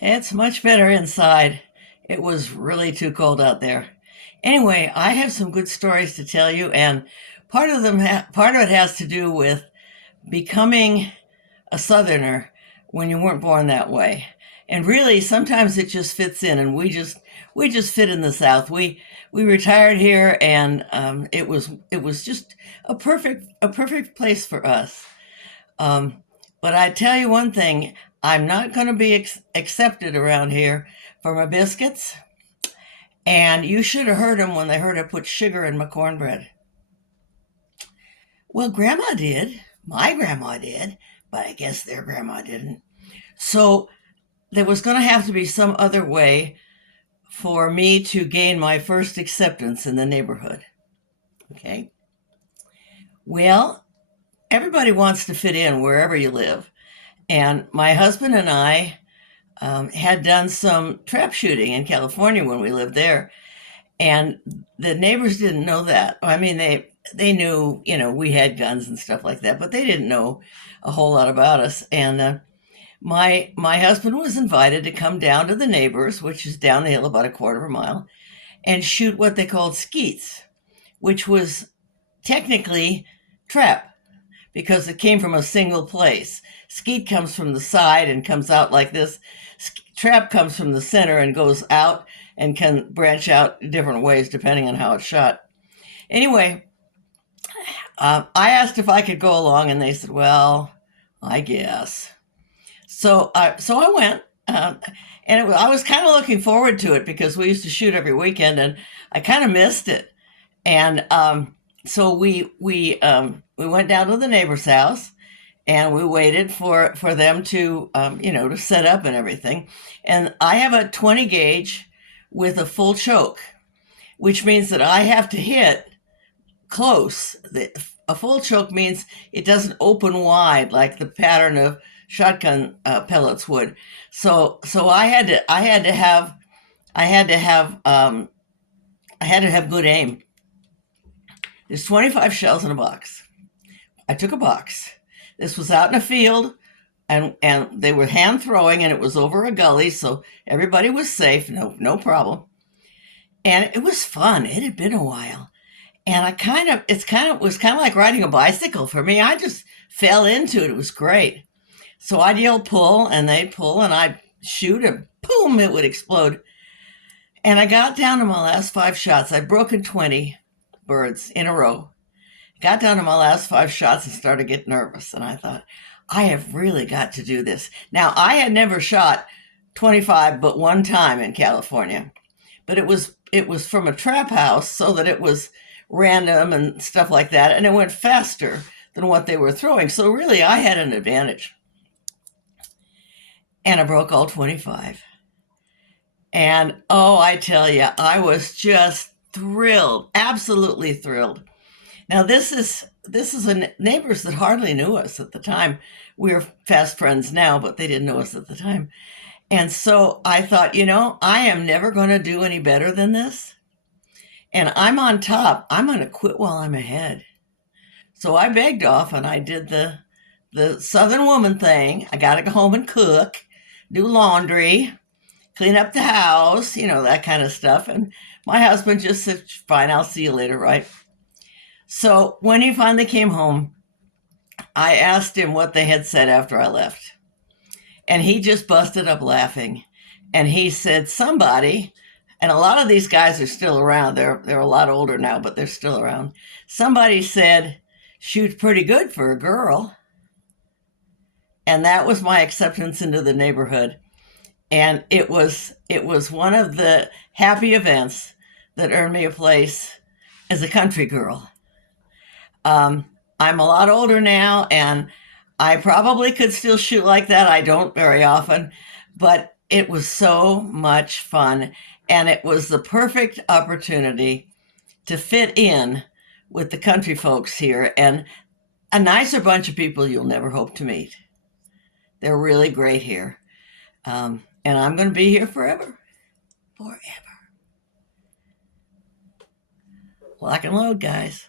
It's much better inside. It was really too cold out there. Anyway, I have some good stories to tell you, and part of it has to do with becoming a Southerner when you weren't born that way. And really, sometimes it just fits in, and we just fit in the South. We retired here, and it was just a perfect place for us. Um, but I tell you one thing, I'm not going to be accepted around here for my biscuits. And you should have heard them when they heard I put sugar in my cornbread. Well, Grandma did. My grandma did, but I guess their grandma didn't. So there was going to have to be some other way for me to gain my first acceptance in the neighborhood. Okay. Well, everybody wants to fit in wherever you live. And my husband and I had done some trap shooting in California when we lived there, and the neighbors didn't know that. I mean, they knew, we had guns and stuff like that, but they didn't know a whole lot about us. And my husband was invited to come down to the neighbors, which is down the hill about a quarter of a mile, and shoot what they called skeets, which was technically trap because it came from a single place. Skeet comes from the side and comes out like this. Trap comes from the center and goes out and can branch out different ways depending on how it's shot. Anyway, I asked if I could go along, and they said, "Well, I guess." So I went, and I was kind of looking forward to it because we used to shoot every weekend, and I kind of missed it. And so we went down to the neighbor's house, and we waited for them to to set up and everything. And I have a 20 gauge with a full choke, which means that I have to hit close. A full choke means it doesn't open wide like the pattern of shotgun pellets would. So I had to have I had to have good aim. There's 25 shells in a box. I took a box. This was out in a field, and they were hand throwing, and it was over a gully, so everybody was safe. No problem. And it was fun. It had been a while, and it was kind of like riding a bicycle for me. I just fell into it. It was great. So I'd yell pull, and they'd pull, and I'd shoot, and boom, it would explode. And I got down to my last five shots. I'd broken 20 birds in a row. Got down to my last five shots and started to get nervous. And I thought, I have really got to do this. Now, I had never shot 25 but one time in California, but it was from a trap house, so that it was random and stuff like that, and it went faster than what they were throwing. So really, I had an advantage. And I broke all 25. And oh, I tell you, I was just thrilled, absolutely thrilled. Now this is neighbors that hardly knew us at the time. We are fast friends now, but they didn't know us at the time. And so I thought, I am never going to do any better than this. And I'm on top. I'm going to quit while I'm ahead. So I begged off, and I did the Southern woman thing. I got to go home and cook, do laundry, clean up the house, that kind of stuff. And my husband just said, "Fine, I'll see you later," right? So when he finally came home, I asked him what they had said after I left. And he just busted up laughing. And he said, somebody, and a lot of these guys are still around. They're a lot older now, but they're still around. Somebody said, "Shoots pretty good for a girl." And that was my acceptance into the neighborhood. And it was one of the happy events that earned me a place as a country girl. I'm a lot older now, and I probably could still shoot like that. I don't very often, but it was so much fun, and it was the perfect opportunity to fit in with the country folks here, and a nicer bunch of people you'll never hope to meet. They're really great here. And I'm going to be here forever. Forever. Lock and load, guys.